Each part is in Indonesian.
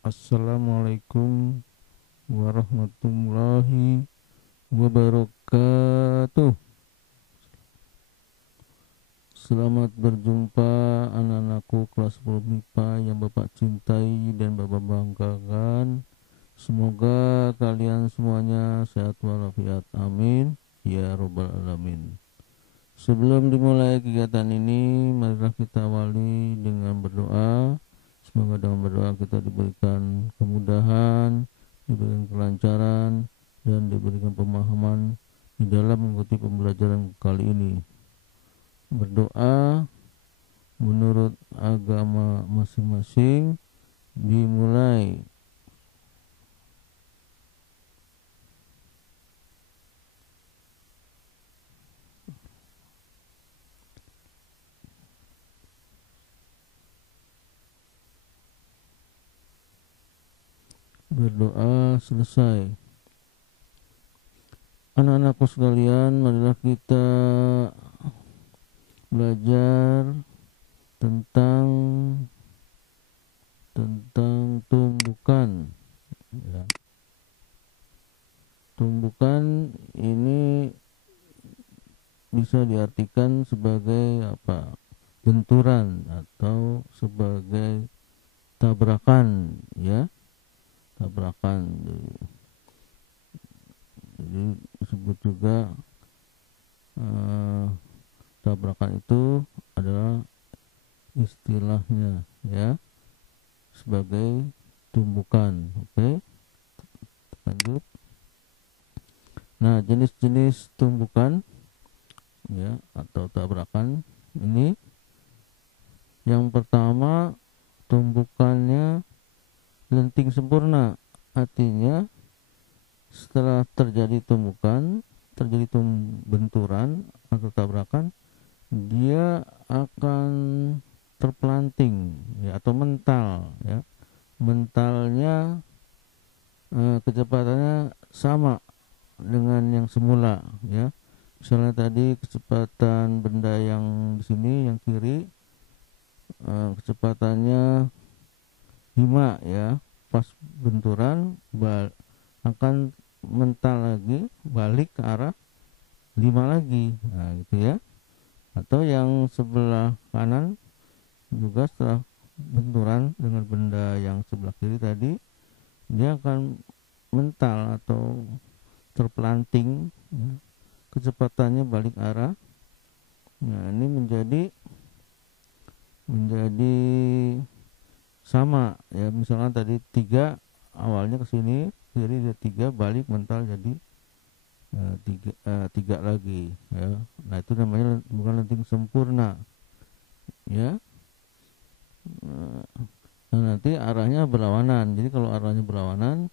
Assalamualaikum warahmatullahi wabarakatuh. Selamat berjumpa anak-anakku kelas 10 MIPA yang Bapak cintai dan Bapak banggakan. Semoga kalian semuanya sehat walafiat. Amin ya robbal alamin. Sebelum dimulai kegiatan ini, marilah kita awali dengan berdoa. Semoga dengan berdoa kita diberikan kemudahan, diberikan kelancaran, dan diberikan pemahaman di dalam mengikuti pembelajaran kali ini. Berdoa menurut agama masing-masing dimulai. Berdoa selesai. Anak-anakku sekalian, marilah kita belajar tentang tumbukan, ya. Tumbukan ini bisa diartikan sebagai apa? Benturan atau sebagai tabrakan, ya. Tabrakan. Jadi disebut juga tabrakan itu adalah istilahnya, ya, sebagai tumbukan. Oke, lanjut. Nah, jenis-jenis tumbukan, ya, atau tabrakan ini, yang pertama tumbukannya lenting sempurna. Artinya setelah terjadi benturan atau tabrakan, dia akan terplanting, ya, atau mental, ya. Mentalnya kecepatannya sama dengan yang semula, ya. Misalnya tadi kecepatan benda yang di sini yang kiri kecepatannya 5, ya. Pas benturan akan mental lagi, balik ke arah 5 lagi. Nah, gitu ya. Atau yang sebelah kanan juga setelah benturan dengan benda yang sebelah kiri tadi, dia akan mental atau terplanting, ya. Kecepatannya balik arah. Nah, ini menjadi sama, ya. Misalnya tadi 3 awalnya ke sini kiri, dia 3 balik mental jadi 3 lagi, ya. Nah, itu namanya bukan lenting sempurna, ya. Nah, nanti arahnya berlawanan. Jadi kalau arahnya berlawanan,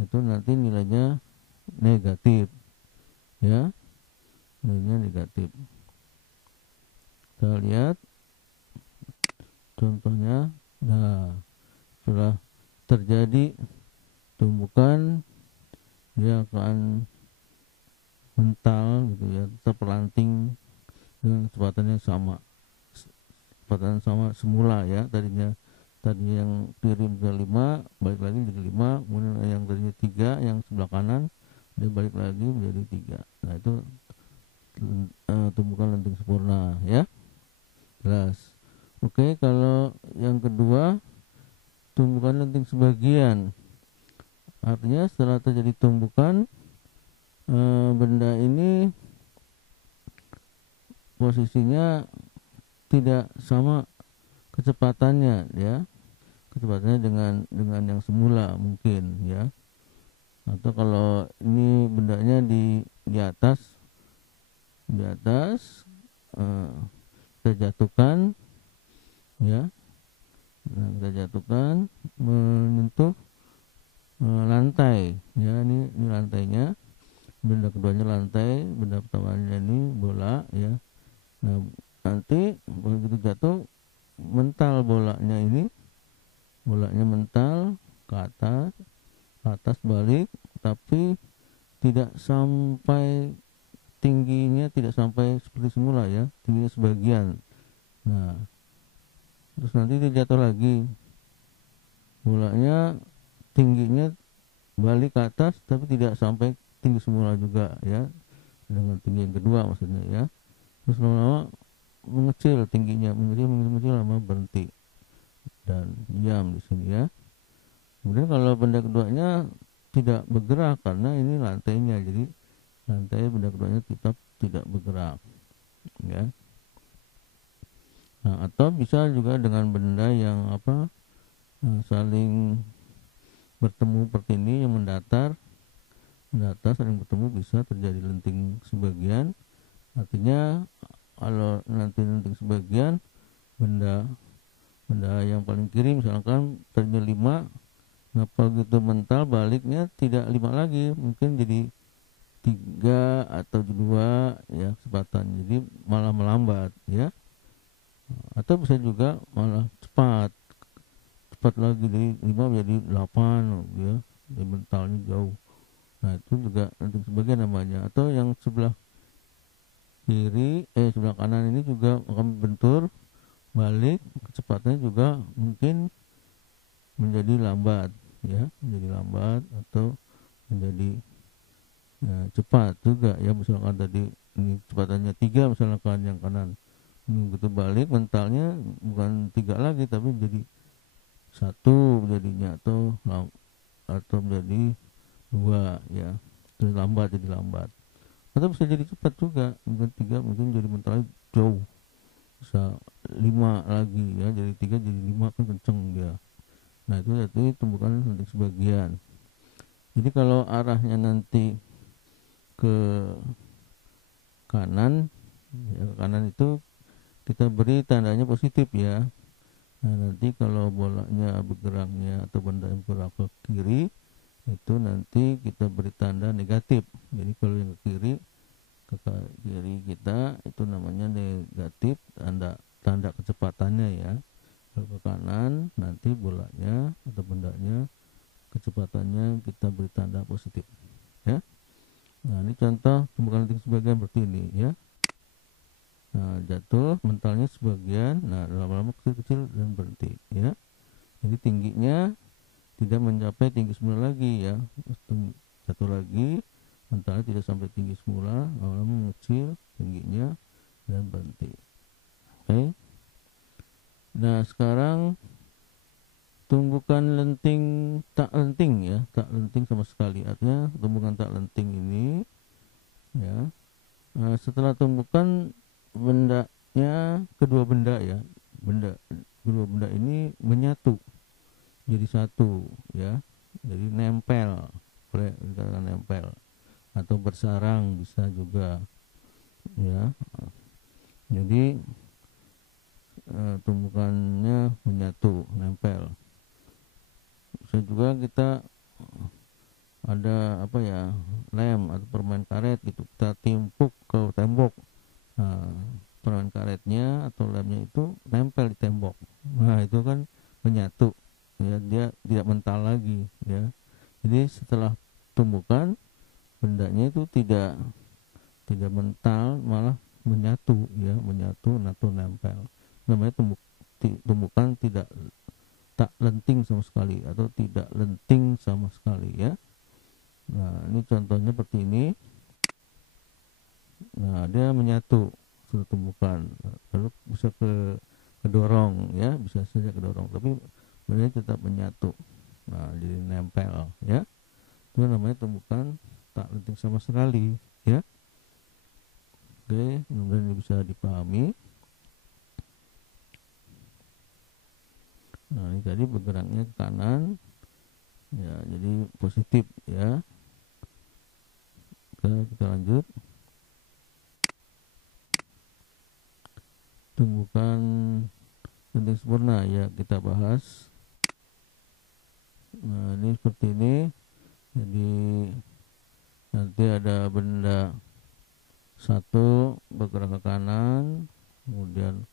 itu nanti nilainya negatif, ya. Nilainya negatif. Kita lihat contohnya. Nah, setelah terjadi tumbukan, dia akan mental, gitu ya, terpelanting dengan kecepatan sama semula, ya. Tadi yang kiri ke 5 balik lagi jadi 5, kemudian yang tadinya 3 yang sebelah kanan dia balik lagi menjadi 3. Nah, itu tumbukan lenting sempurna, ya. Jelas. Oke, kalau yang kedua tumbukan lenting sebagian. Artinya setelah terjadi tumbukan, benda ini posisinya tidak sama kecepatannya, ya. Kecepatannya dengan yang semula mungkin, ya. Atau kalau ini bendanya di atas kita jatuhkan, ya. Nah, kita jatuhkan menyentuh lantai, ya. Ini lantainya. Benda keduanya lantai, benda pertamanya ini bola, ya. Nah, nanti begitu jatuh mental bolanya mental ke atas balik, tapi tidak sampai tingginya, tidak sampai seperti semula, ya. Tingginya sebagian. Nah, terus nanti dia jatuh lagi, bolanya tingginya balik ke atas tapi tidak sampai tinggi semula juga ya, dengan tinggi yang kedua maksudnya ya. Terus lama-lama mengecil tingginya, mengecil lama berhenti dan diam di sini ya. Kemudian kalau benda keduanya tidak bergerak karena ini lantainya, jadi lantai benda keduanya tetap tidak bergerak ya. Nah, atau bisa juga dengan benda yang saling bertemu seperti ini, yang mendatar saling bertemu, bisa terjadi lenting sebagian. Artinya kalau nanti lenting sebagian, benda yang paling kiri misalkan tadinya 5, nah begitu mental baliknya tidak 5 lagi, mungkin jadi 3 atau 2 ya kecepatan, jadi malah melambat ya. Atau bisa juga malah cepat lagi dari 5 menjadi 8 ya, jadi mentalnya jauh. Nah itu juga nanti sebagian namanya. Atau yang sebelah sebelah kanan ini juga akan bentur balik, kecepatannya juga mungkin menjadi lambat ya, menjadi lambat atau menjadi cepat juga ya. Misalkan tadi ini kecepatannya 3 misalkan yang kanan, begitu balik mentalnya bukan 3 lagi tapi jadi 1 jadinya, atau menjadi 2 ya, terus lambat, jadi lambat. Atau bisa jadi cepat juga, mungkin 3 mungkin jadi mentalnya jauh, bisa 5 lagi ya, jadi 3 jadi 5 kan kenceng dia. Nah itu tumbukan nanti sebagian. Jadi kalau arahnya nanti ke kanan ya, ke kanan itu kita beri tandanya positif ya. Nah nanti kalau bolanya bergeraknya atau benda yang bergerak ke kiri, itu nanti kita beri tanda negatif. Jadi kalau yang ke kiri kita itu namanya negatif, tanda kecepatannya ya. Kalau ke kanan nanti bolanya atau bendanya kecepatannya kita beri tanda positif ya. Nah ini contoh tumbukan lenting sebagian seperti ini ya. Nah jatuh mentalnya sebagian, nah lama-lama kecil-kecil dan berhenti ya. Jadi tingginya tidak mencapai tinggi semula lagi ya, jatuh lagi, mentalnya tidak sampai tinggi semula, lama-lama mengecil tingginya dan berhenti. Oke. Nah sekarang tumbukan lenting tak lenting ya, tak lenting sama sekali, artinya tumbukan tak lenting ini ya. Nah, setelah tumbukan bendanya, kedua benda ini menyatu jadi satu ya, jadi nempel, boleh dikatakan nempel atau bersarang bisa juga ya. Jadi tumbukannya menyatu, nempel. Bisa juga kita ada lem atau permen karet gitu, kita timpuk ke tembok. Nah, permen karetnya atau lemnya itu nempel di tembok. Nah itu kan menyatu ya, dia tidak mental lagi ya. Jadi setelah tumbukan, bendanya itu tidak mental, malah menyatu ya, nempel. Namanya tumbukan tak lenting sama sekali atau tidak lenting sama sekali ya. Nah ini contohnya seperti ini. Nah dia menyatu sudah tumbukan, lalu bisa kedorong ya, bisa saja kedorong, tapi bendanya tetap menyatu. Nah jadi nempel ya. Itu namanya tumbukan tak lenting sama sekali ya. Oke, mudah-mudahan ini bisa dipahami. Nah ini tadi bergeraknya ke kanan ya, jadi positif ya. Kita lanjut. Tumbukan lenting sempurna ya, kita bahas. Nah ini seperti ini. Jadi nanti ada benda satu bergerak ke kanan, kemudian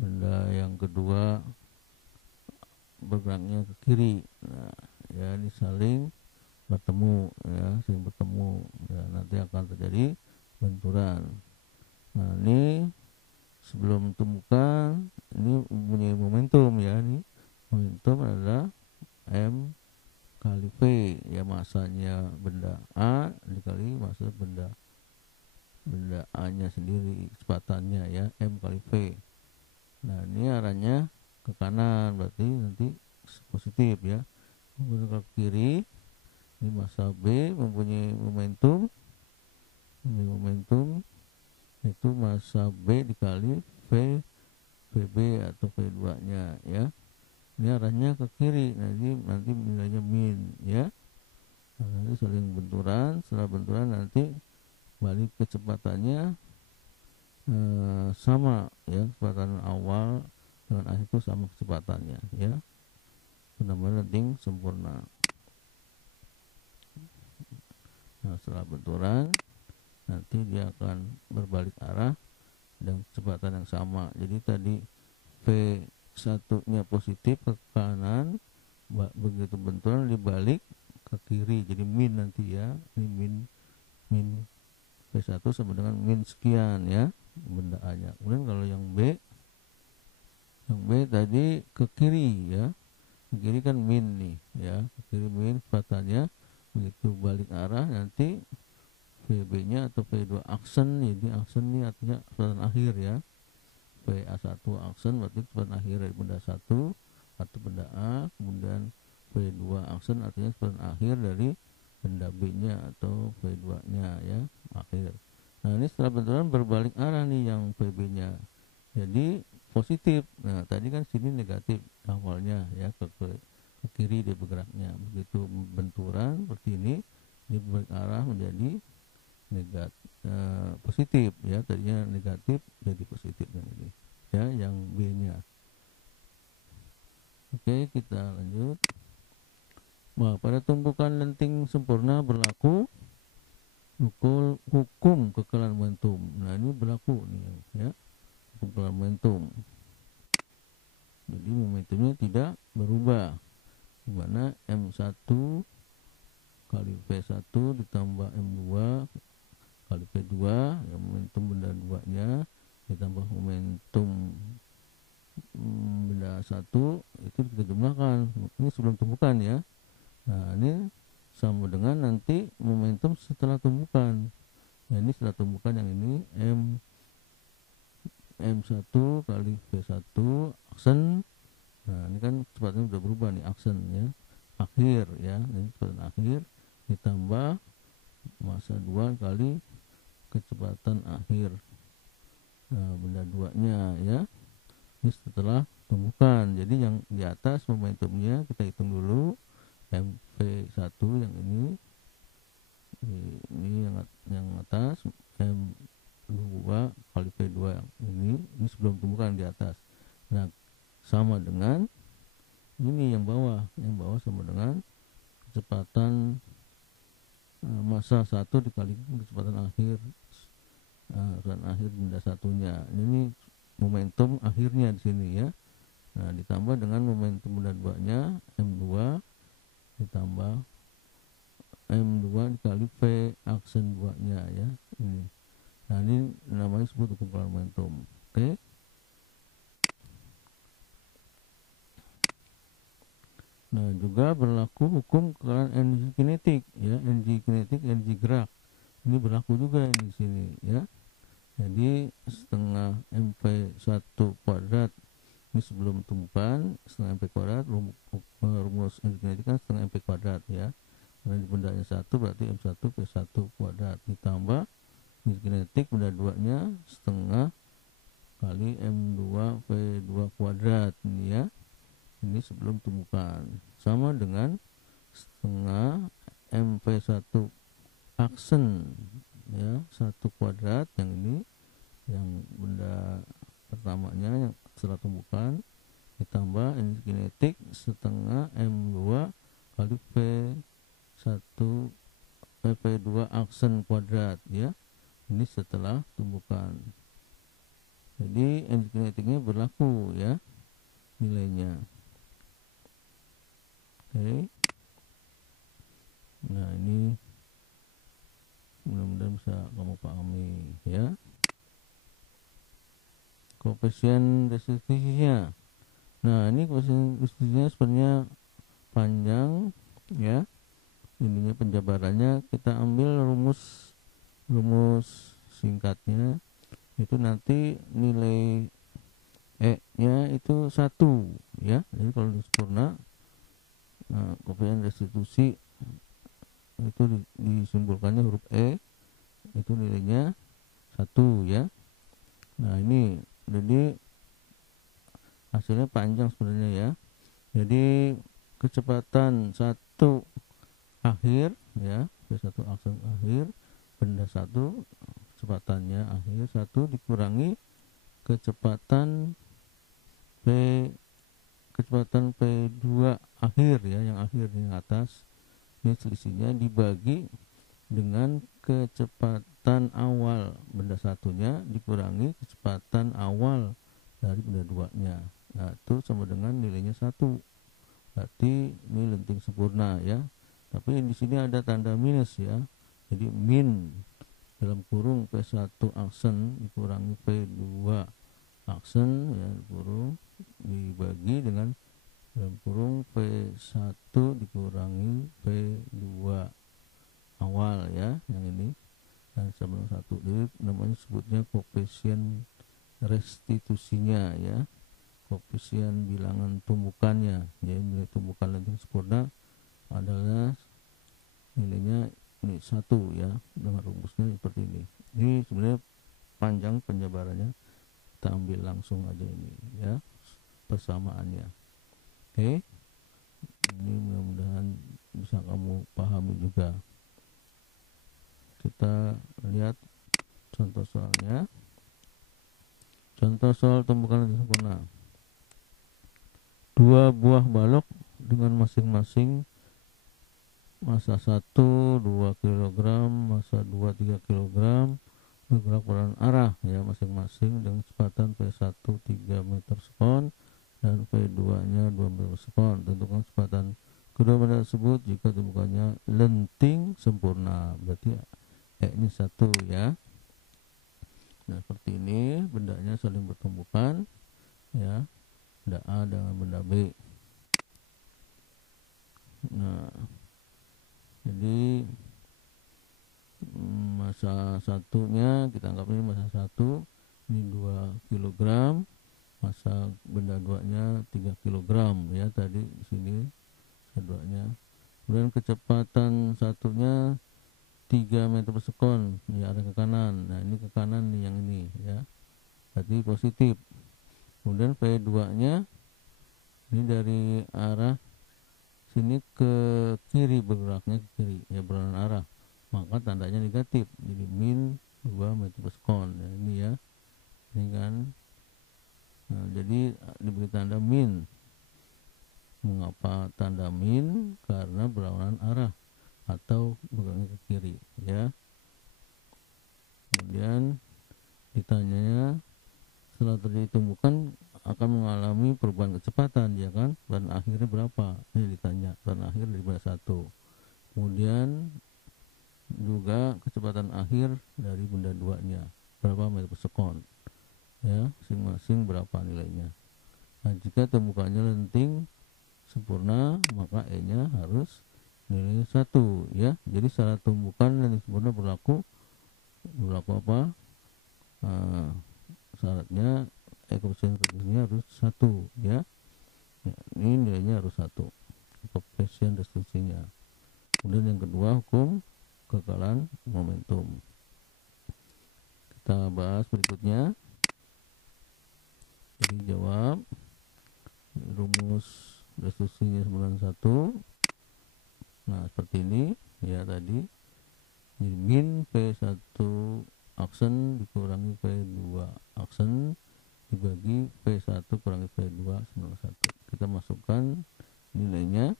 benda yang kedua bergeraknya ke kiri. Nah ya ini saling bertemu ya, nanti akan terjadi benturan. Nah ini sebelum tumbukan ini mempunyai momentum ya. Ini momentum adalah masanya benda A dikali massa benda A nya sendiri, kecepatannya ya, M kali V. Nah ini arahnya ke kanan, berarti nanti positif ya. Kemudian ke kiri, ini massa B mempunyai momentum itu massa B dikali VB atau V2 nya ya. Ini arahnya ke kiri, nanti nilainya min ya. Nah, nanti saling benturan, setelah benturan nanti balik kecepatannya sama ya, kecepatan awal dengan akhir itu sama kecepatannya ya, benar-benar landing sempurna. Nah setelah benturan nanti dia akan berbalik arah dengan kecepatan yang sama. Jadi tadi V1 nya positif ke kanan, begitu benturan dibalik ke kiri jadi min nanti ya. Ini min V1 sama dengan min sekian ya benda A nya. Kemudian kalau yang B tadi ke kiri ya, ke kiri kan min nih ya, ke kiri min kecepatannya, begitu balik arah nanti VB nya atau V2 aksen, jadi aksen ini artinya kecepatan akhir ya. VA1 aksen berarti kecepatan akhir dari benda 1 atau benda A, kemudian V2 aksen artinya kecepatan akhir dari benda B nya atau V2 nya ya, akhir. Nah ini setelah benturan berbalik arah nih yang VB nya jadi positif. Nah tadi kan sini negatif awalnya ya, ke kiri dia bergeraknya, begitu benturan seperti ini dia berbalik arah menjadi positif ya, tadinya negatif jadi positif yang ini ya, yang B nya. Oke, kita lanjut. Nah, pada tumpukan lenting sempurna berlaku hukum kekeralan momentum. Nah ini berlaku nih ya, hukum kekeralan momentum. Jadi momentumnya tidak berubah, dimana M1 kali V1 ditambah M2 kali P2 ya, momentum benda 2 nya ditambah momentum benda 1 itu kita jumlahkan. Ini sebelum tumpukan ya. Nah ini sama dengan nanti momentum setelah tumpukan. Nah ini setelah tumpukan yang ini M1 kali V1 aksen. Nah ini kan kecepatannya udah berubah nih, aksen ya, akhir ya, ini kecepatan akhir ditambah massa 2 kali kecepatan akhir benda 2 nya ya. Ini setelah tumpukan. Jadi yang di atas momentumnya kita hitung dulu, MP1 yang ini yang atas, M2 kali P2 yang ini sebelum tumpukan di atas. Nah sama dengan ini yang bawah sama dengan kecepatan massa 1 dikali kecepatan akhir benda satunya. Ini momentum akhirnya di sini ya. Nah ditambah dengan momentum benda 2 nya M2 ditambah M2 dikali V aksen 2 nya ya ini. Nah ini namanya disebut hukum kekeralan momentum. Oke. Nah juga berlaku hukum kekeralan energi kinetik ya, energi kinetik, energi gerak. Ini berlaku juga di sini ya. Jadi setengah MP1 kuadrat ini sebelum tumpukan, setengah MP kuadrat, rumus energi kinetik kan setengah MP kuadrat ya. Karena di bendanya 1 berarti M1 P1 kuadrat ditambah energi kinetik benda 2 nya setengah kali M2 P2 kuadrat ini ya. Ini sebelum tumpukan, sama dengan setengah MP1 aksen ya, 1 kuadrat yang ini, yang benda pertamanya yang setelah tumpukan ditambah energi kinetik setengah M2 kali P1 P2 aksen kuadrat ya. Ini setelah tumpukan. Jadi energi kinetiknya berlaku ya nilainya. Oke. Nah ini mudah-mudahan bisa kamu pahami ya. Koefisien restitusinya. Nah ini koefisien restitusinya sebenarnya panjang ya, ininya penjabarannya, kita ambil rumus singkatnya, itu nanti nilai nya itu 1 ya. Jadi kalau sempurna, koefisien restitusi itu disimbolkannya huruf itu nilainya 1 ya. Nah ini jadi hasilnya panjang sebenarnya ya. Jadi kecepatan satu akhir ya, satu aksen akhir, benda satu kecepatannya akhir 1 dikurangi kecepatan P2 akhir ya, yang akhir yang atas, ini selisihnya dibagi dengan kecepatan awal benda satunya dikurangi kecepatan awal dari benda duanya. Nah itu sama dengan nilainya 1, berarti ini lenting sempurna ya. Tapi di sini ada tanda minus ya, jadi min dalam kurung P1 aksen dikurangi P2 aksen ya, kurung dibagi dengan dalam kurung P1 dikurangi P2 awal ya, yang ini, dan sama dengan 1. Jadi namanya sebutnya koefisien restitusinya ya, koefisien bilangan tumbukannya ya. Nilai tumbukan lenting sempurna adalah nilainya ini 1 ya, dengan rumusnya seperti ini. Ini sebenarnya panjang penjabarannya, kita ambil langsung aja ini ya, persamaannya. Oke, ini mudah-mudahan bisa kamu pahami juga. Kita lihat contoh soalnya. Contoh soal tumbukan lenting sempurna. 2 buah balok dengan masing-masing massa 1 2 kg, massa 2 3 kg, bergerak berlawanan arah ya masing-masing dengan kecepatan P1 3 meter sekon dan P2 nya 2 meter sekon. Tentukan kecepatan kedua benda tersebut jika tumbukannya lenting sempurna, berarti nya 1 ya. Nah seperti ini, bendanya saling bertumbukan ya, benda A dengan benda B. Nah jadi massa satunya kita anggap ini massa 1, ini 2 kg, massa benda 2 nya 3 kg ya, tadi di sini keduanya. Kemudian kecepatan satunya 3 meter per sekon ya, arah ke kanan. Nah ini ke kanan nih, yang ini ya, berarti positif. Kemudian P2 nya ini dari arah sini ke kiri, bergeraknya ke kiri ya, berlawanan arah, maka tandanya negatif, jadi min 2 meter per sekon ya, ini ya, ini kan. Nah, jadi diberi tanda min. Mengapa tanda min? Karena berlawanan arah atau bergeraknya ke kiri ya. Kemudian ditanyanya setelah terjadi tumbukan akan mengalami perubahan kecepatan ya kan, dan akhirnya berapa, ini ditanya dan akhir dari benda 1. Kemudian juga kecepatan akhir dari benda 2 nya berapa meter per sekon ya, masing-masing berapa nilainya. Nah jika tumbukannya lenting sempurna, maka E nya harus nilainya 1 ya. Jadi syarat tumbukan lenting sempurna berlaku apa? Syaratnya koefisien restitusinya harus 1 ya. Ini nilainya harus 1 koefisien restitusinya. Kemudian yang kedua, hukum kekekalan momentum. Kita bahas berikutnya. Jadi jawab rumus restitusinya 91. Nah seperti ini ya tadi. Jadi min P1 aksen dikurangi P2 aksen dibagi P1 kurangi P2 sama 1. Kita masukkan nilainya.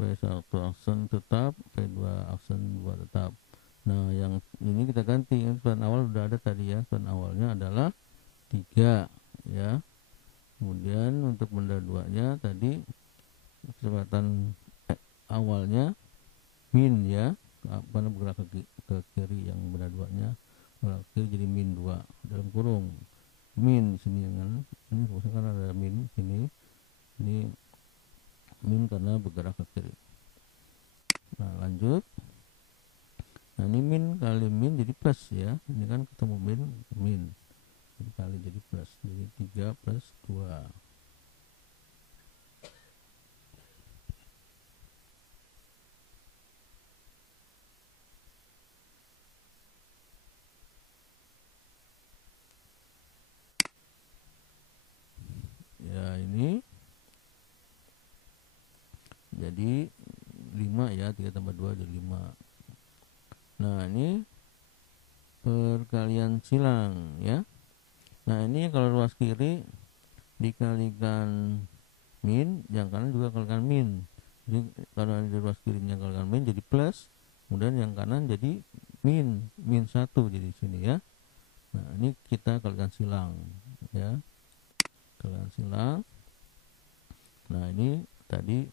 P1 aksen tetap, P2 aksen 2 tetap. Nah yang ini kita ganti, yang kecepatan awal sudah ada tadi ya, kecepatan awalnya adalah 3 ya. Kemudian untuk benda 2 nya tadi kecepatan awalnya min ya, karena bergerak ke kiri, yang benda 2 nya bergerak ke kiri, jadi min 2 dalam kurung min di sini kan, ini rumusnya kan ada min sini, ini min karena bergerak ke kiri. Nah lanjut. Nah ini min kali min jadi plus ya, ini kan ketemu min jadi kali jadi plus, jadi 3 plus 2. Ya ini jadi 5 ya, 3 tambah 2 jadi 5. Nah ini perkalian silang ya. Nah ini kalau ruas kiri dikalikan min, yang kanan juga kalikan min. Jadi kalau di ruas kirinya kalikan min jadi plus, kemudian yang kanan jadi min 1 jadi sini ya. Nah ini kita kalikan silang ya, kalikan silang. Nah ini tadi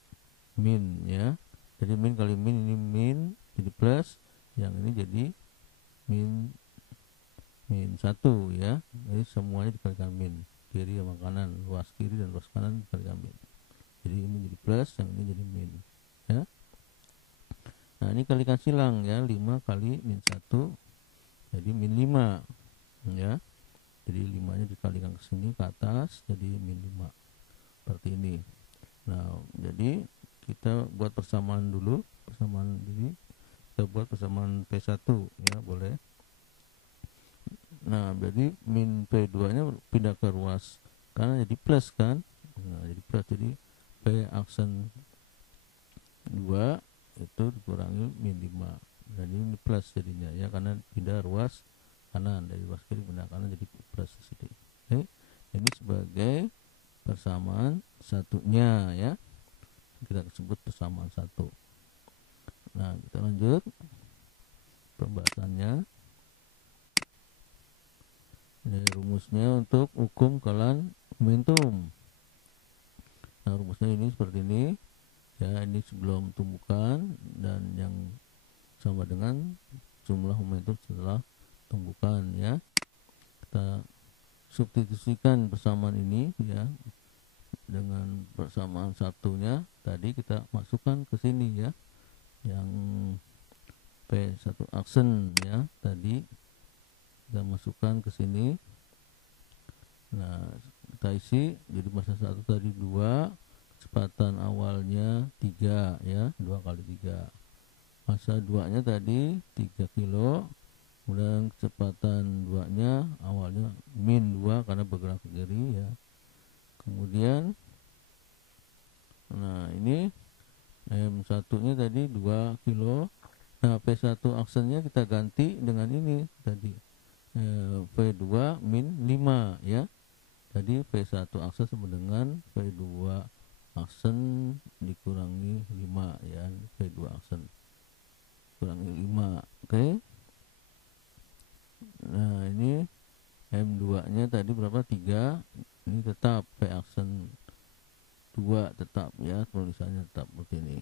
min ya, jadi min kali min, ini min jadi plus, yang ini jadi min 1 ya. Jadi semuanya dikalikan min, kiri sama kanan, ruas kiri dan ruas kanan dikalikan min, jadi ini jadi plus, yang ini jadi min ya. Nah ini kalikan silang ya, 5 kali min 1 jadi min 5 ya. Jadi 5 nya dikalikan ke sini ke atas jadi min 5 seperti ini. Nah jadi kita buat persamaan dulu, persamaan ini kita buat persamaan P1 ya, boleh. Nah jadi min P2 nya pindah ke ruas kanan jadi plus kan. Nah jadi plus, jadi P aksen 2 itu dikurangi min 5, jadi ini plus jadinya ya, karena pindah ruas kanan, dari ruas kiri pindah kanan jadi plus di sini. Oke, ini sebagai persamaan satunya ya, kita sebut persamaan satu. Nah kita lanjut pembahasannya. Ini rumusnya untuk hukum kelan momentum. Nah rumusnya ini seperti ini ya, ini sebelum tumbukan dan yang sama dengan jumlah momentum setelah tumbukan ya. Kita substitusikan persamaan ini ya dengan persamaan satunya tadi, kita masukkan ke sini ya, yang P1 aksen ya tadi kita masukkan ke sini. Nah kita isi, jadi massa 1 tadi 2, kecepatan awalnya 3 ya, 2 kali 3. Massa 2 nya tadi 3 kilo, kemudian kecepatan 2 nya awalnya min 2 karena bergerak ke kiri ya. Kemudian nah ini M1 nya tadi 2 kilo. Nah P1 aksennya kita ganti dengan ini tadi P2 min 5 ya. Jadi P1 aksen sama dengan P2 aksen dikurangi 5 ya, P2 aksen kurangi 5. Oke. Nah ini M2 nya tadi berapa, 3, ini tetap P aksen 2 tetap ya, tulisannya tetap seperti ini.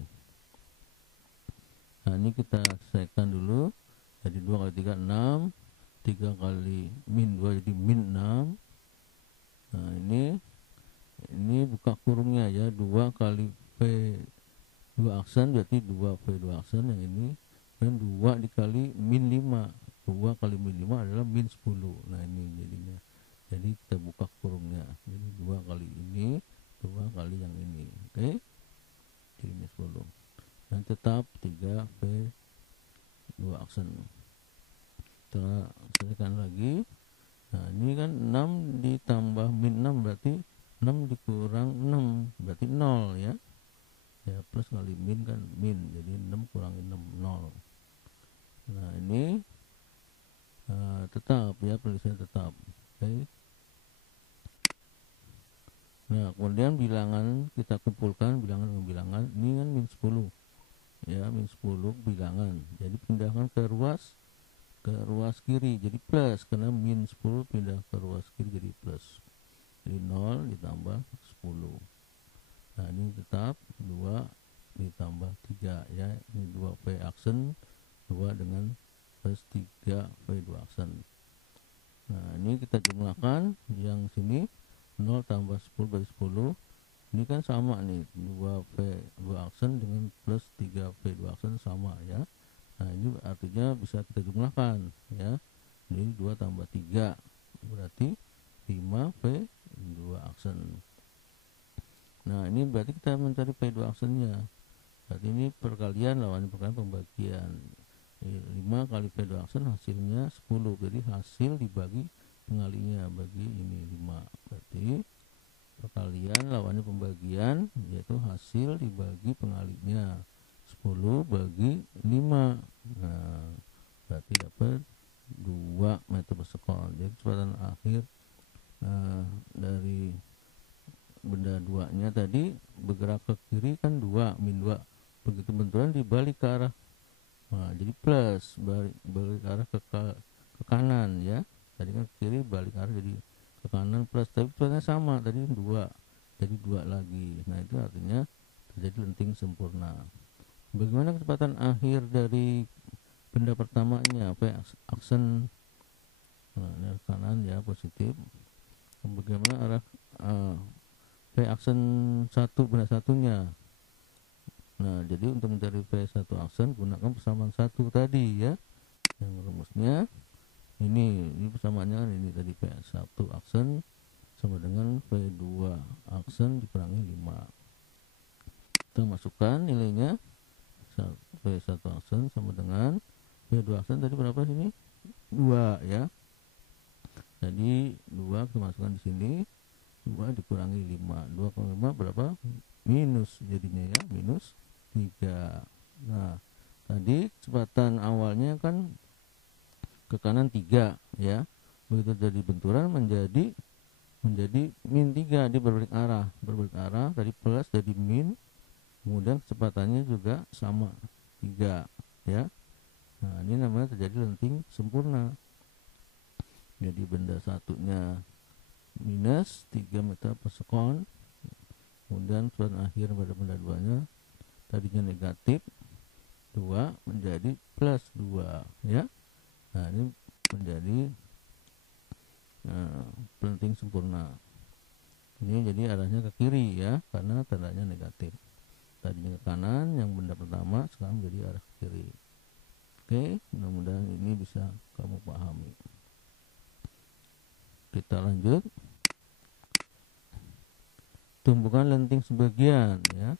Nah ini kita selesaikan dulu, jadi 2 kali 3 6, 3 kali min 2 jadi min 6. Nah ini buka kurungnya ya, 2 kali P2 aksen berarti 2 P2 aksen yang ini, dan 2 dikali min 5, 2 kali min 5 adalah min 10. Nah ini jadinya, jadi kita buka kurungnya, jadi 2 kali ini, 2 kali yang ini. Oke, jadi min 10 dan tetap 3 P2 aksen. Kita selesaikan lagi. Nah ini kan 6 ditambah min 6 berarti 6 dikurang 6 berarti 0 ya. Ya plus kali min kan min, jadi 6 kurangi 6 0. Nah ini tetap ya, penulisannya tetap. Oke. Nah kemudian bilangan kita kumpulkan, bilangan dengan bilangan, ini kan min 10 ya, min 10 bilangan, jadi pindahkan ke ruas kiri jadi plus, karena min 10 pindah ke ruas kiri jadi plus, jadi 0 ditambah 10. Nah ini tetap 2 ditambah 3 ya, ini 2 P aksen 2 dengan plus 3 P2 aksen. Nah ini kita jumlahkan, yang sini 0 tambah 10 bagi 10 ini kan sama nih, 2 P2 aksen aksen dengan plus 3V2 aksen sama ya. Nah ini artinya bisa kita jumlahkan ya. Jadi 2 tambah 3 berarti 5V2 aksen. Nah ini berarti kita mencari V2 aksennya. Berarti ini perkalian lawannya perkalian pembagian. 5 kali V2 aksen hasilnya 10. Jadi hasil dibagi pengalinya, bagi ini 5. Berarti perkalian lawannya pembagian, yaitu hasil dibagi pengalinya 10 bagi 5. Nah berarti dapat 2 meter per sekon. Jadi kecepatan akhir dari benda 2 nya tadi bergerak ke kiri kan 2, min 2. Begitu benturan dibalik ke arah, nah, jadi plus, balik ke arah ke kanan ya. Tadi kan ke kiri, balik arah jadi ke kanan plus, tapi kecepatan sama tadi 2, jadi 2 lagi. Nah itu artinya terjadi lenting sempurna. Bagaimana kecepatan akhir dari benda pertamanya, V aksen, nah, ini kanan ya, positif. Bagaimana arah V aksen 1 benda satunya. Nah jadi untuk mencari V1 aksen gunakan persamaan 1 tadi ya, yang rumusnya ini persamaannya kan ini tadi, V1 aksen sama dengan V2 aksen dikurangi 5. Kita masukkan nilainya. V1 aksen sama dengan V2 aksen tadi berapa sini? 2 ya. Jadi 2 kita masukkan di sini, 2 dikurangi 5. 2,5 berapa? Minus jadinya ya, minus 3. Nah tadi kecepatan awalnya kan ke kanan 3 ya. Begitu jadi benturan menjadi min 3, dia berbalik arah tadi plus jadi min, kemudian kecepatannya juga sama 3 ya. Nah ini namanya terjadi lenting sempurna. Jadi benda satunya minus 3 meter per sekon, kemudian kecepatan akhir pada benda 2 nya tadinya negatif 2 menjadi plus 2 ya. Nah ini menjadi lenting sempurna. Ini jadi arahnya ke kiri ya, karena tandanya negatif. Tadinya ke kanan yang benda pertama, sekarang jadi arah ke kiri. Oke, mudah-mudahan ini bisa kamu pahami. Kita lanjut. Tumbukan lenting sebagian ya.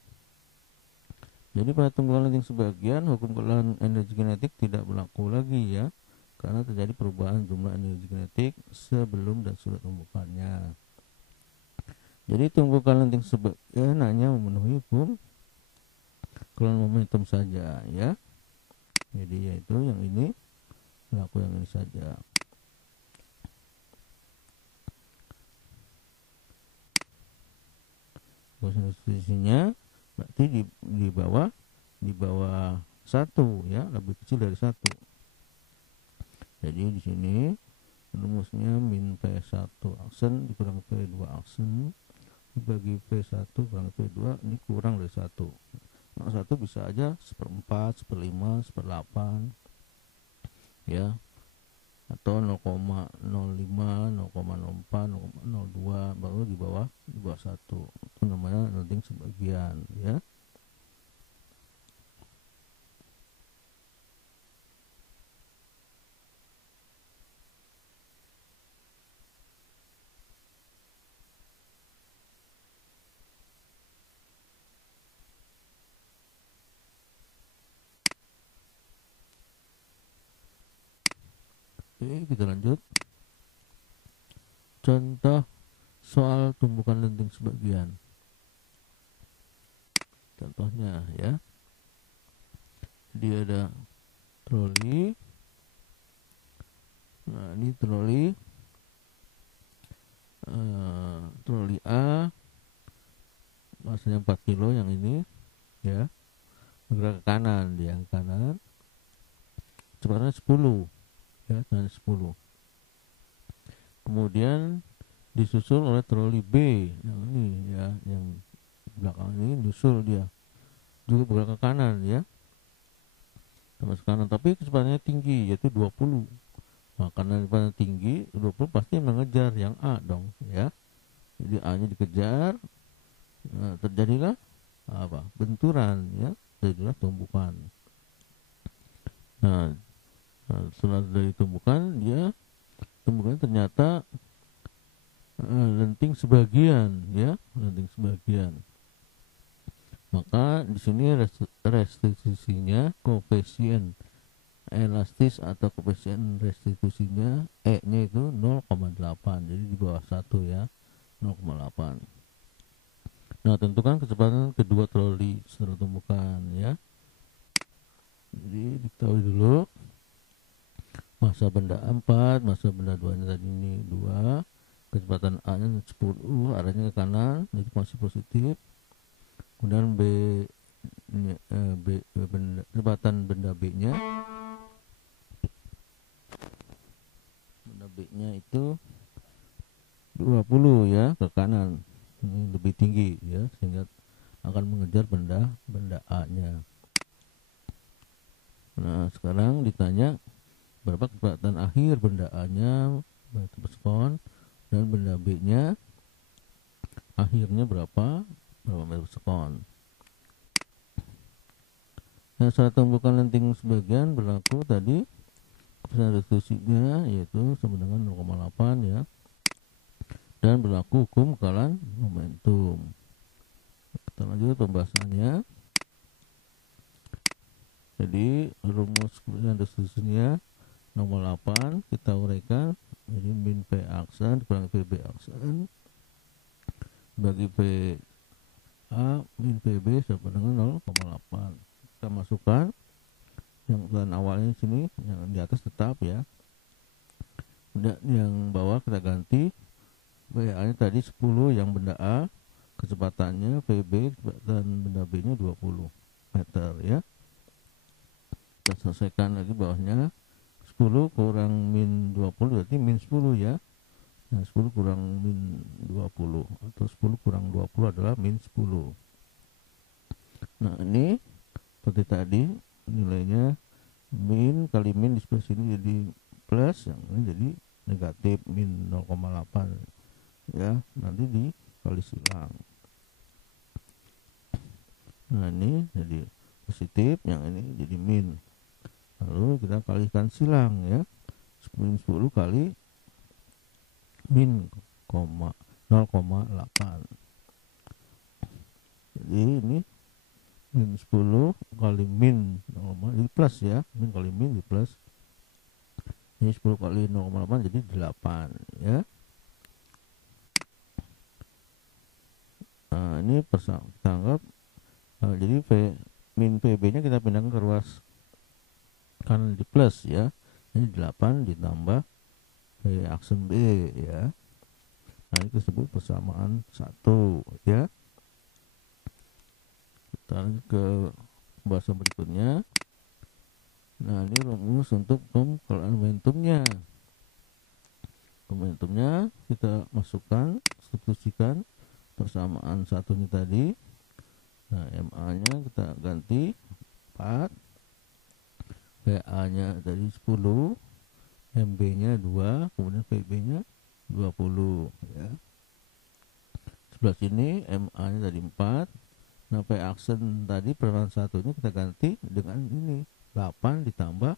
Jadi pada tumbukan lenting sebagian, hukum keadilan energi kinetik tidak berlaku lagi ya, karena terjadi perubahan jumlah energi kinetik sebelum dan sudah tumbukannya. Jadi tumbukan lenting sebagian hanya memenuhi hukum keadilan momentum saja ya. Jadi yaitu yang ini, berlaku yang ini saja. Posisinya berarti di bawah 1 ya, lebih kecil dari 1. Jadi di sini rumusnya min V1 aksen dikurangi V2 aksen dibagi V1 kurang V2, ini kurang dari 1. Nah 1 bisa aja 1/4, 1/5, 1/8 ya, atau 0,05, 0,04, 0,02, baru di bawah 1. Itu namanya lenting sebagian ya. Oke, kita lanjut. Contoh soal tumbukan lenting sebagian. Contohnya ya. Dia ada troli. Nah, ini troli A, masanya 4 kilo yang ini ya. Bergerak ke kanan, dia ke kanan. Kecepatannya 10 ya, 10. Kemudian disusul oleh troli B yang ini ya, yang belakang ini nyusul, dia juga bergerak ke kanan ya, sama ke kanan, tapi kecepatannya tinggi yaitu 20. Nah, karena kecepatan tinggi 20 pasti mengejar yang A dong ya. Jadi A nya dikejar. Nah, terjadilah benturan ya, jadilah tumbukan. Nah, setelah dari tumbukan ternyata lenting sebagian ya, lenting sebagian. Maka di sini restitusinya koefisien elastis atau koefisien restitusinya E-nya itu 0,8, jadi di bawah 1 ya, 0,8. Nah, tentukan kecepatan kedua troli setelah tumbukan ya. Jadi diketahui dulu massa benda 4, massa benda 2 nya tadi ini 2, kecepatan A nya 10, arahnya ke kanan, jadi masih positif. Kemudian kecepatan benda B nya itu 20 ya, ke kanan, ini lebih tinggi ya, sehingga akan mengejar benda A nya. Nah, sekarang ditanya berapa kecepatan akhir benda A nya meter per sekon, dan benda B nya akhirnya berapa meter per sekon. Nah, saat tumbukan lenting sebagian berlaku tadi koefisien restitusinya yaitu sama dengan 0,8 ya, dan berlaku hukum kekalan momentum. Kita lanjut pembahasannya. Jadi rumus koefisien restitusinya nomor 8 kita uraikan, jadi min P aksen dikurangi PB aksen bagi PA min PB sama dengan 0,8. Kita masukkan yang bulan awalnya sini, yang di atas tetap ya. Kemudian yang bawah kita ganti, PA nya tadi 10 yang benda A, kecepatannya PB dan benda B nya 20 meter ya. Kita selesaikan lagi bawahnya, 10 kurang min 20 berarti min 10 ya. Nah, 10 kurang min 20 atau 10 kurang 20 adalah min 10. Nah, ini seperti tadi nilainya min kali min di sebelah sini jadi plus, yang ini jadi negatif min 0,8 ya, nanti dikali silang. Nah, ini jadi positif, yang ini jadi min, lalu kita kalikan silang ya, min 10 kali min 0,8, jadi ini min 10 kali min 0, jadi plus ya, min kali min di plus, ini 10 kali 0,8 jadi 8 ya. Nah, ini kita anggap jadi min PB nya kita pindahkan ke ruas kanan di plus ya, ini 8 ditambah P aksen B ya. Nah, ini disebut persamaan 1 ya. Kita lanjut ke pembahasan berikutnya. Nah, ini rumus untuk kekalan momentumnya. Momentumnya kita masukkan, substitusikan persamaan satunya tadi. Nah, MA nya kita ganti 4, PA nya tadi 10, MB nya 2, kemudian PB nya 20 ya. Sebelah sini MA nya tadi 4. Nah, P aksen tadi persamaan satunya kita ganti dengan ini 8 ditambah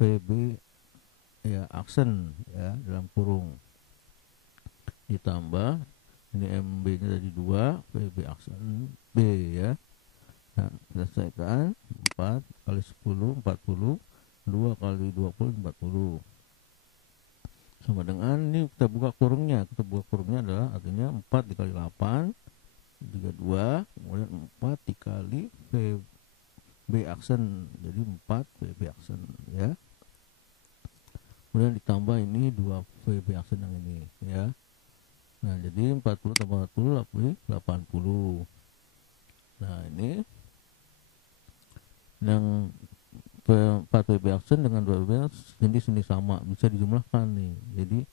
PB ya aksen ya dalam kurung, ditambah ini MB nya tadi 2, PB aksen B ya. Nah, kita selesaikan 4 kali 10 40, 2 kali 20 40 sama dengan ini, kita buka kurungnya. Adalah artinya 4 dikali 8 32, kemudian 4 dikali PB aksen jadi 4 PB aksen ya, kemudian ditambah ini 2 PB aksen yang ini ya. Nah, jadi 40 tambah 40 80. Nah, ini yang 4 PB aksen dengan 2 PB jadi sini sama, bisa dijumlahkan nih, jadi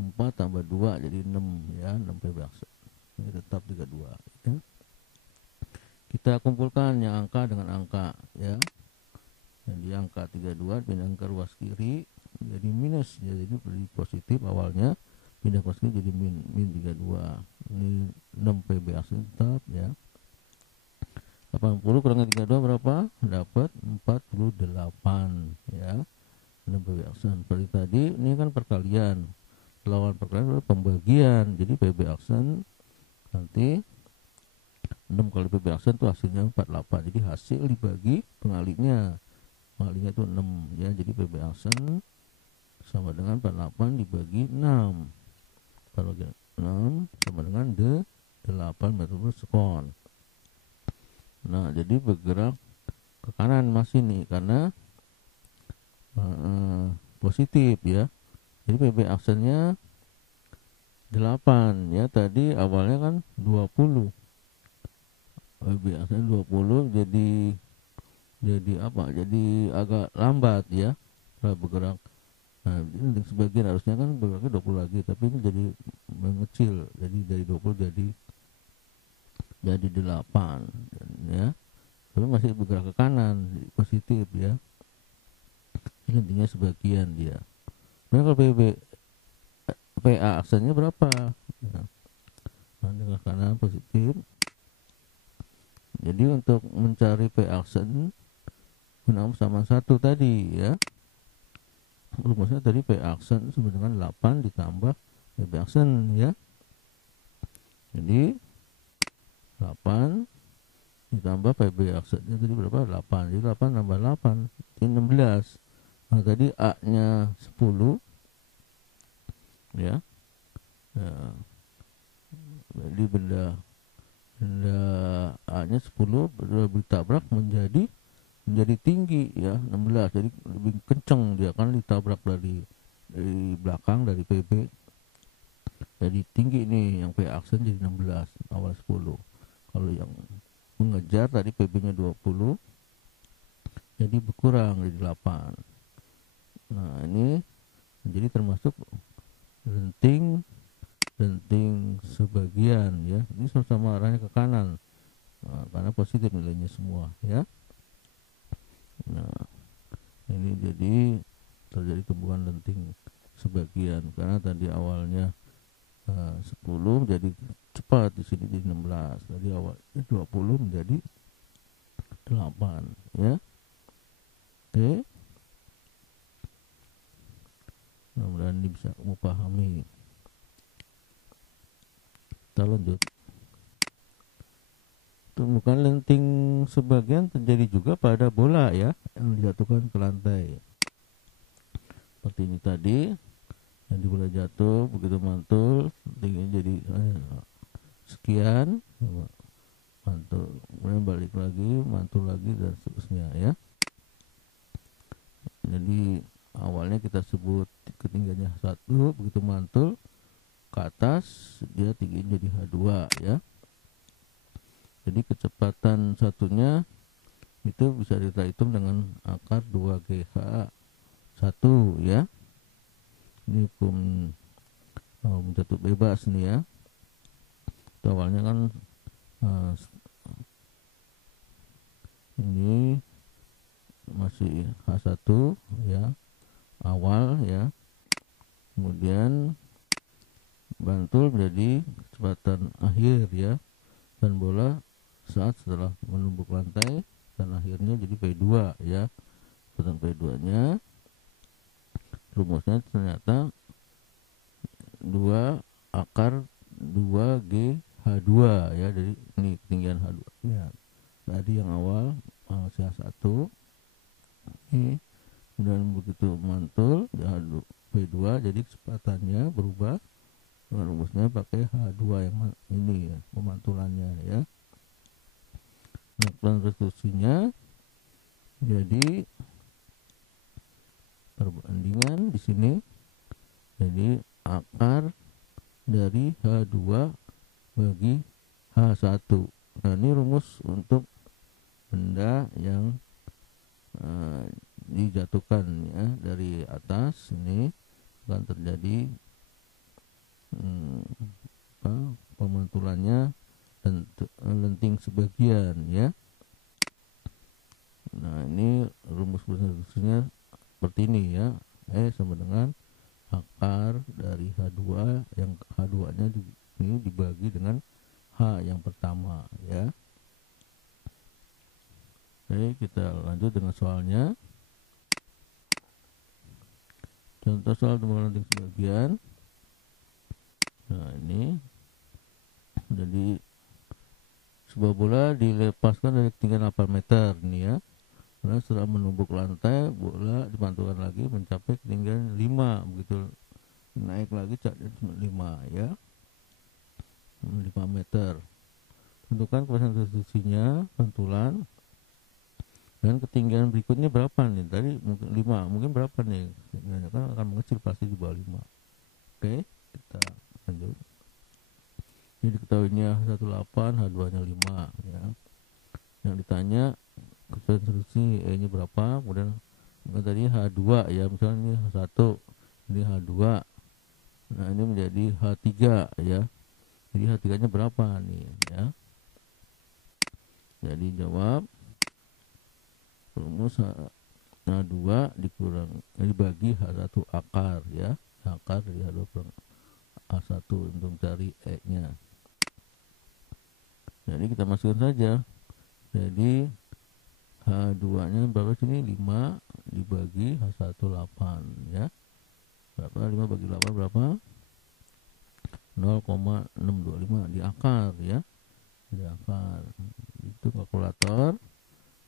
4 tambah 2 jadi 6 ya, 6 PB aksen, ini tetap 32 ya. Kita kumpulkan yang angka dengan angka ya. Jadi angka 32 pindah ke ruas kiri jadi minus ya, jadi positif awalnya, pindah ke ruas kiri jadi min 32. Ini 6 PB aksen tetap ya. 80 kurangi 32 berapa? Dapat 48 ya. Ini PB aksen. Seperti tadi ini kan perkalian. Lawan perkalian adalah pembagian. Jadi PB aksen nanti 6 kali PB aksen itu hasilnya 48. Jadi hasil dibagi pengalinya. Pengalinya itu 6 ya. Jadi PB aksen sama dengan 48 dibagi 6. Kalau 6 sama dengan 8 meter per sekon. Nah, jadi bergerak ke kanan masih nih karena positif ya. Jadi PB aksennya 8 ya. Tadi awalnya kan 20. PB aksen 20 jadi apa? Jadi agak lambat ya. Setelah bergerak. Nah, ini sebagian harusnya kan bergeraknya 20 lagi, tapi ini jadi mengecil. Jadi dari 20 jadi 8 ya. Tapi masih bergerak ke kanan, positif ya. Ini intinya sebagian dia. Nah, kalau PA aksennya berapa? Ya. Nah, dengan kanan positif. Jadi untuk mencari PA aksen gunakan sama 1 tadi ya. Rumusnya tadi PA aksen sama dengan 8 ditambah PB aksen ya. Jadi 8 ditambah PB aksennya tadi berapa? 8. Jadi 8 tambah 8 jadi 16. Nah, tadi A nya 10 ya. Nah, jadi benda A nya 10 ditabrak menjadi tinggi ya, 16. Jadi lebih kenceng dia kan ditabrak dari belakang dari PB. Jadi tinggi nih yang P aksen jadi 16 awal 10. Kalau yang mengejar tadi PB nya 20 jadi berkurang jadi 8. Nah, ini jadi termasuk lenting sebagian ya. Ini sama-sama arahnya ke kanan. Nah, karena positif nilainya semua ya. Nah, ini jadi terjadi tumbuhan lenting sebagian karena tadi awalnya 10 jadi cepat di sini jadi 16. Tadi awalnya 20 menjadi 8 ya. Oke. Mudah-mudahan ini bisa kamu pahami. Kita lanjut. Tumbukan lenting sebagian terjadi juga pada bola ya yang dijatuhkan ke lantai. Seperti ini tadi, yang di bola jatuh begitu mantul tingginya jadi sekian, mantul, kemudian balik lagi, mantul lagi dan seterusnya ya. Jadi awalnya kita sebut ketinggiannya 1, begitu mantul ke atas dia tingginya jadi H2 ya. Jadi kecepatan satunya itu bisa kita hitung dengan akar 2GH1 ya. Ini hukum menjatuh bebas nih ya. Itu awalnya kan ini masih H1 ya, awal ya. Kemudian bantul menjadi kecepatan akhir ya. Dan bola saat setelah menumbuk lantai dan akhirnya jadi P2 ya. Kecepatan P2 nya rumusnya ternyata 2 akar 2GH2 ya. Jadi ini ketinggian H2 ya. Tadi yang awal H1 ini, kemudian begitu mantul P2 jadi kecepatannya berubah dengan rumusnya pakai H2 yang ini ya, pemantulannya ya. Nah, konstruksinya jadi perbandingan di sini jadi akar dari H2 bagi H1. Nah, ini rumus untuk benda yang dijatuhkan ya dari atas. Ini akan terjadi pemantulannya dan lenting sebagian ya. Nah, ini rumus konstruksinya seperti ini ya. Sama dengan akar dari H2 yang H2 nya ini dibagi dengan H yang pertama ya. Oke, kita lanjut dengan soalnya. Contoh soal tumbukan lanting sebagian. Nah, ini jadi sebuah bola dilepaskan dari ketinggian 8 meter nih ya. Karena setelah menumbuk lantai, bola dipantulkan lagi mencapai ketinggian 5, begitu naik lagi cuma 5 ya, 5 meter. Tentukan kepastian restitusinya pantulan dan ketinggian berikutnya berapa nih? Tadi mungkin 5, mungkin berapa nih? Kan akan mengecil pasti di bawah 5. Oke, kita lanjut. Jadi diketahuinya H18, H2 nya 5 ya. Yang ditanya kepastian restitusi E nya berapa, kemudian tadi H2 ya, misalnya ini H1, ini H2. Nah, ini menjadi H3 ya. Jadi H3 nya berapa nih ya? Jadi jawab rumus H2 dibagi H1 akar ya. Akar dari H2 kurang H1 untuk cari E nya. Jadi kita masukkan saja. Jadi H2 nya berapa sini? 5 dibagi H1 8 ya. Berapa? 5 bagi 8 berapa? 0,625 di akar ya. Di akar. Itu kalkulator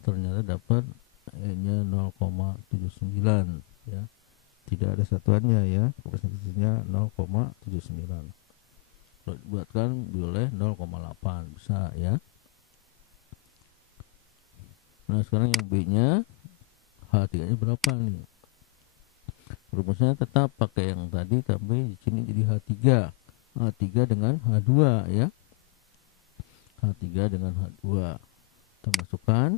ternyata dapat E nya 0,79 ya. Tidak ada satuannya ya. Persentasinya 0,79. Kalau dibuatkan boleh 0,8 bisa ya. Nah, sekarang yang B nya H3 nya berapa nih? Rumusnya tetap pakai yang tadi, tapi di sini jadi H3. H3 dengan H2 ya. H3 dengan H2. Kita masukkan.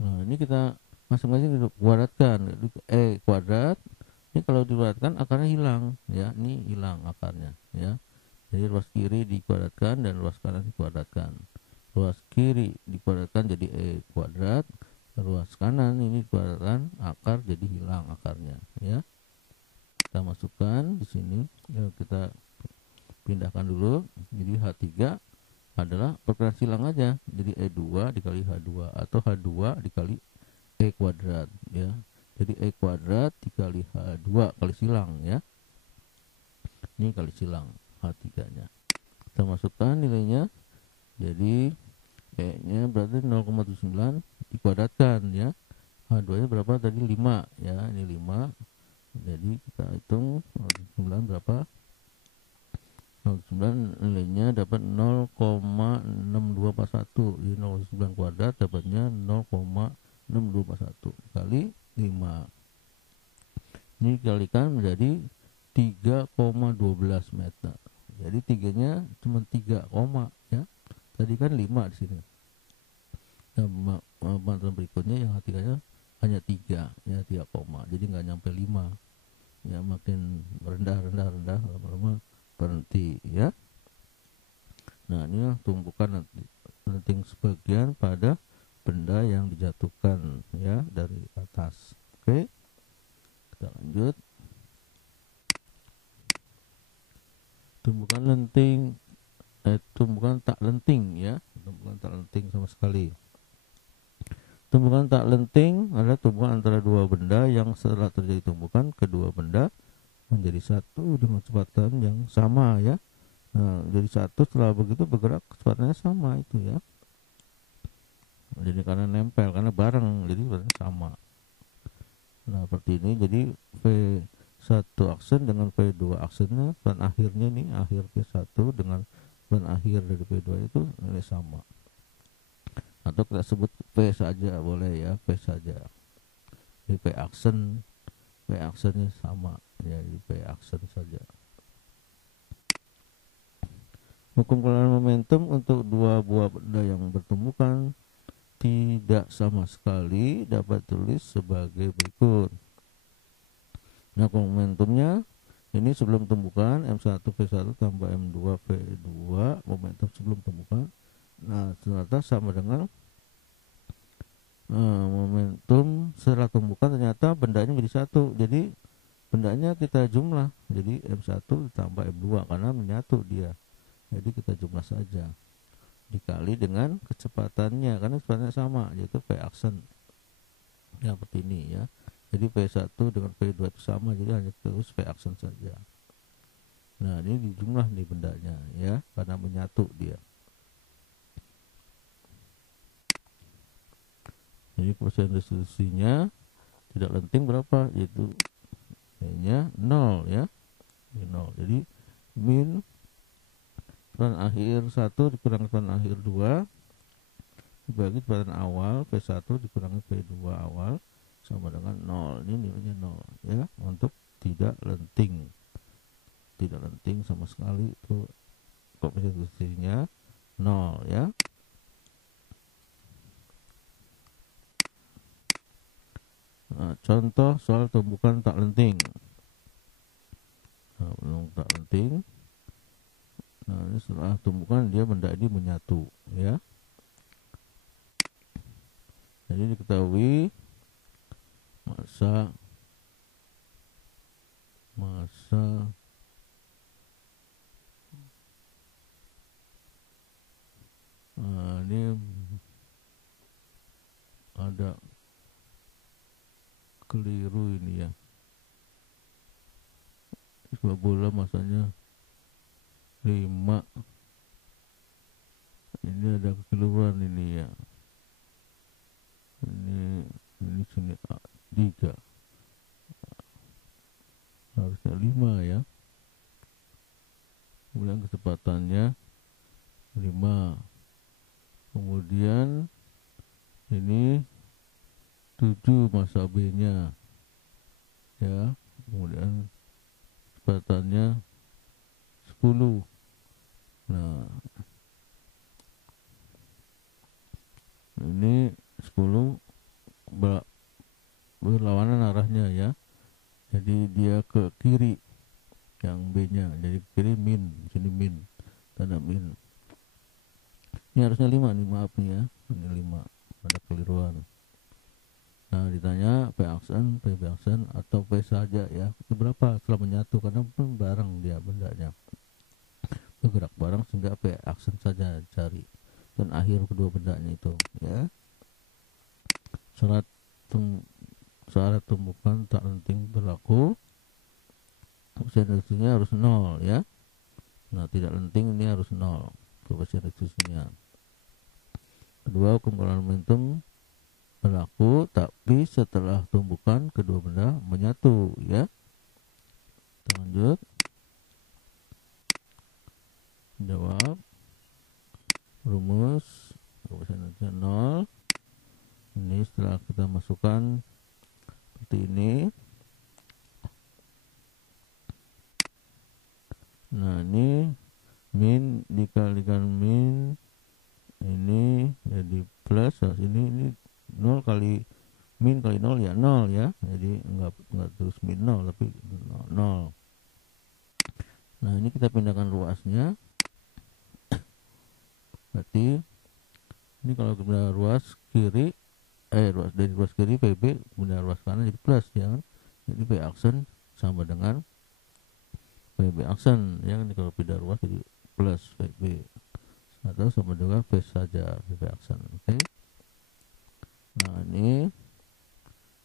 Nah, ini kita masing-masing kuadratkan. E kuadrat. Ini kalau dikuadratkan akarnya hilang ya. Ini hilang akarnya ya. Jadi ruas kiri dikuadratkan dan ruas kanan dikuadratkan. Ruas kiri dikuadratkan jadi E kuadrat. Ruas kanan ini dikuadratkan, akar jadi hilang akarnya ya. Kita masukkan di sini ya, kita pindahkan dulu. Jadi H3 adalah perkiraan silang aja. Jadi E2 dikali H2 atau H2 dikali E kuadrat ya. Jadi E kuadrat dikali H2 kali silang ya. Ini kali silang H3 nya. Kita masukkan nilainya. Jadi E nya berarti 0,79 dikuadratkan ya. H2 nya berapa tadi? 5 ya. Ini 5. Jadi kita hitung 0,9 berapa? 0,9 nilainya dapat 0,6241. Jadi 0,9 kuadrat dapatnya 0,6241 kali 5. Ini dikalikan menjadi 3,12 meter. Jadi 3-nya cuma 3, ya. Tadi kan 5 di sini. Nah, pantauan berikutnya yang H3-nya hanya 3, ya 3, jadi nggak nyampe 5. Ya, makin rendah lama-lama berhenti ya. Nah, ini tumpukan lanting sebagian pada benda yang dijatuhkan ya dari atas. Oke. Kita lanjut. Tumpukan lenting tumpukan tak lenting ya. Tumpukan tak lenting sama sekali. Tumpukan tak lenting adalah tumpukan antara dua benda yang setelah terjadi tumpukan kedua benda menjadi satu dengan kecepatan yang sama ya. Nah, jadi satu setelah begitu bergerak kecepatannya sama itu ya. Jadi karena nempel, karena bareng, jadi kecepatannya sama. Nah, seperti ini. Jadi V1 aksen dengan V2 aksennya, kecepatan akhirnya nih, akhir V1 dengan kecepatan akhir dari V2 itu nilai sama. Atau kita sebut V saja boleh ya, V saja. Jadi V aksennya sama ya, jadi V aksen saja. Hukum keluaran momentum untuk dua buah benda yang bertumbukan tidak sama sekali dapat tulis sebagai berikut. Nah, momentumnya ini sebelum tumbukan M1 V1 tambah M2 V2, momentum sebelum tumbukan. Nah, ternyata sama dengan momentum setelah tumbukan, ternyata bendanya menjadi satu. Jadi bendanya kita jumlah, jadi M1 ditambah M2 karena menyatu dia. Jadi kita jumlah saja. dikali dengan kecepatannya, karena kecepatannya sama, yaitu V aksen yang seperti ini ya. Jadi V1 dengan V2 itu sama, jadi hanya terus V aksen saja. Nah, ini dijumlah nih bendanya ya, karena menyatu dia. Jadi koefisien restitusinya tidak lenting berapa, yaitu nya 0 ya. 0. Jadi min cepatan akhir 1 dikurangi cepatan akhir 2 dibagi cepatan awal V1 dikurangi V2 awal sama dengan 0. Ini nilainya 0 ya, untuk tidak lenting. Tidak lenting sama sekali, itu koefisien restitusinya 0 ya. Nah, contoh soal tumbukan tak lenting. Nah, belum tak lenting. Nah, ini setelah tumbukan dia benda ini menyatu ya. Jadi diketahui masa ini ada keliru ini ya. Sebuah bola masanya 5. Ini ada kekeliruan ini ya. Ini sini 3. Harusnya 5 ya. Kemudian kecepatannya 5. Kemudian ini 7 masa B-nya ya. Kemudian kecepatannya 10. Nah, ini 10 berlawanan arahnya ya. Jadi dia ke kiri yang B-nya. Jadi ke kiri min, sini min, tanda min. Ini harusnya 5 nih, maaf nih ya. Ini 5, ada keliruan. Nah, ditanya P aksen, P aksen atau P saja ya. Itu berapa setelah menyatu, karena pun bareng dia bendanya. Bergerak bareng sehingga P aksen saja cari. Dan akhir kedua bendanya itu ya. Syarat tumbukan tak lenting berlaku. Koefisien restitusinya harus 0 ya. Nah, tidak lenting ini harus 0 koefisien restitusinya. Kedua, hukum keluaran momentum berlaku tapi setelah tumbukan kedua benda menyatu ya. Kita lanjut. Jawab. Rumus koefisien restitusinya 0. Ini setelah kita masukkan seperti ini. Nah, ini min dikalikan min, ini jadi plus, ini 0 kali min kali 0 ya 0 ya. Jadi enggak terus min 0 tapi 0. Nah, ini kita pindahkan ruasnya. Berarti ini kalau kita ruas kiri ruas dari ruas kiri PB kemudian ruas kanan jadi plus ya kan. Jadi P aksen sama dengan PB aksen ya kan. Kalau pindah ruas jadi plus PB atau sama dengan V saja PB aksen. Oke. Nah, ini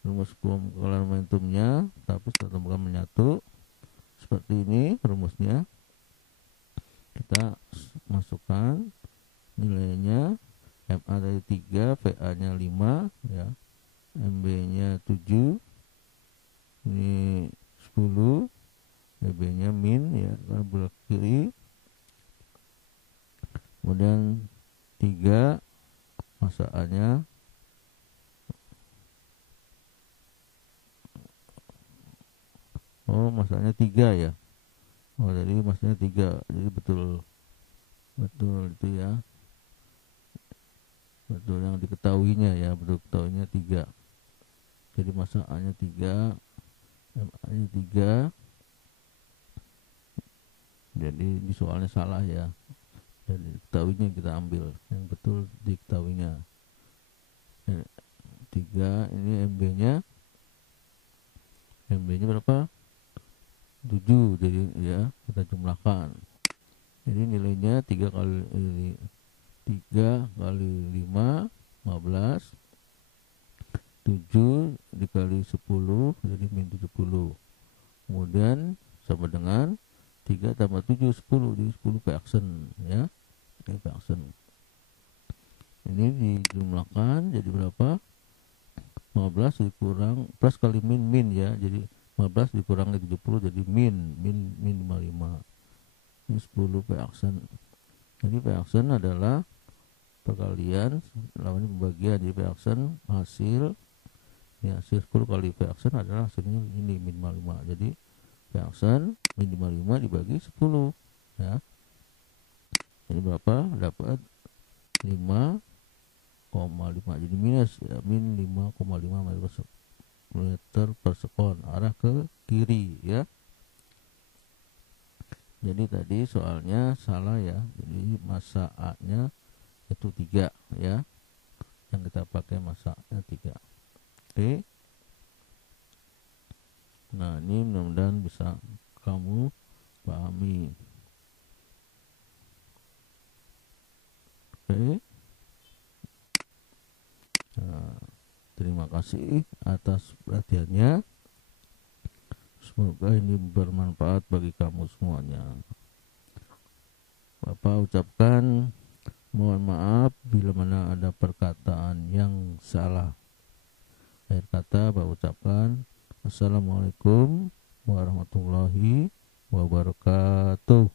rumus keluaran momentumnya tapi setelah tumbukan menyatu seperti ini rumusnya. Kita masukkan nilainya. MA dari 3, VA nya 5 ya, MB nya 7, ini 10, DB nya min ya karena belok kiri. Kemudian 3 masa A nya masanya 3 ya. Jadi masanya 3. Jadi betul itu ya. Betul yang diketahuinya ya, betul ketahuinya 3. Jadi masa A nya 3, MA nya 3. Jadi di soalnya salah ya. Jadi diketahuinya kita ambil, yang betul diketahuinya 3. Ini MB nya berapa? 7. Jadi ya kita jumlahkan. Jadi nilainya 3 kali 3 kali 5, 15. 7 dikali 10 jadi min 70. Kemudian sama dengan 3 tambah 7, 10. Jadi 10 fraction ya. Ini fraction. Ini dijumlahkan jadi berapa? 15 dikurang plus kali min ya. Jadi 15 dikurangi 70 jadi min 55. Ini 10 fraction. Jadi fraction adalah perkalian lawannya pembagian. Jadi fraction hasil ya, hasil 10 kali fraction adalah hasilnya ini min 55. Jadi fraction min 55 dibagi 10 ya. Jadi berapa? Dapat 5,5. Jadi minus ya, min 5,5 meter per sekon arah ke kiri ya. Jadi tadi soalnya salah ya. Jadi massa A-nya itu 3 ya. Yang kita pakai massanya 3. Oke. Nah, ini mudah-mudahan bisa kamu pahami. Oke. Nah, terima kasih atas perhatiannya. Semoga ini bermanfaat bagi kamu semuanya. Bapak ucapkan mohon maaf bila mana ada perkataan yang salah. Akhir kata Bapak ucapkan Assalamualaikum warahmatullahi wabarakatuh.